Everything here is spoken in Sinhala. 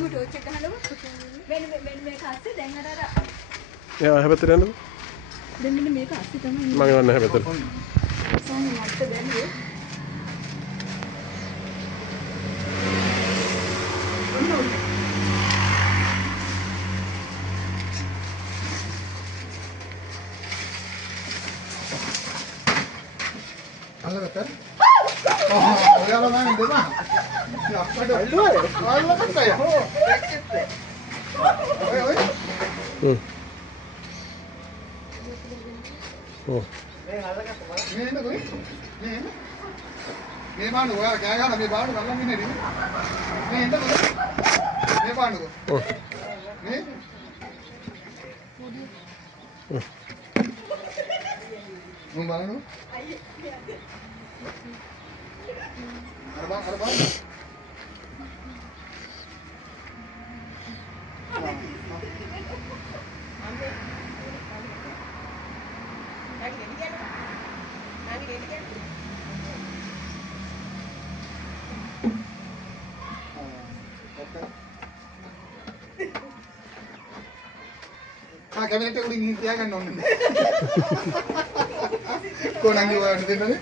අපි ටෝච් එක ගහනකො මෙන්න මේක අස්සේ දැන් අර එයා හැබැයි යන්නද? දැන් මෙන්න මේක අස්සේ තමයි මම යන්නේ හැබැයි. සාමි මට දැන්නේ අල්ලගත්තා. ඔයාලා මම දෙන්න. අප්පට අල්ලගත්තා යෝ. ඔය. ඔව්. මේ අල්ලගත්තා. මේ එන්න කොයි? මේ බාන්න ඔයාලා කෑ ගන්න මේ බාන්න අල්ලන් ඉන්නේ නේද? මේ එන්න කොයි? මේ බාන්නකෝ. ඔව්. මේ මම බලනවා. අර බා කැබිනට් එක උඩින් ගිහින් තියාගන්න ඕනේ නේද? කොණන්ගේ වලට දෙන්නද?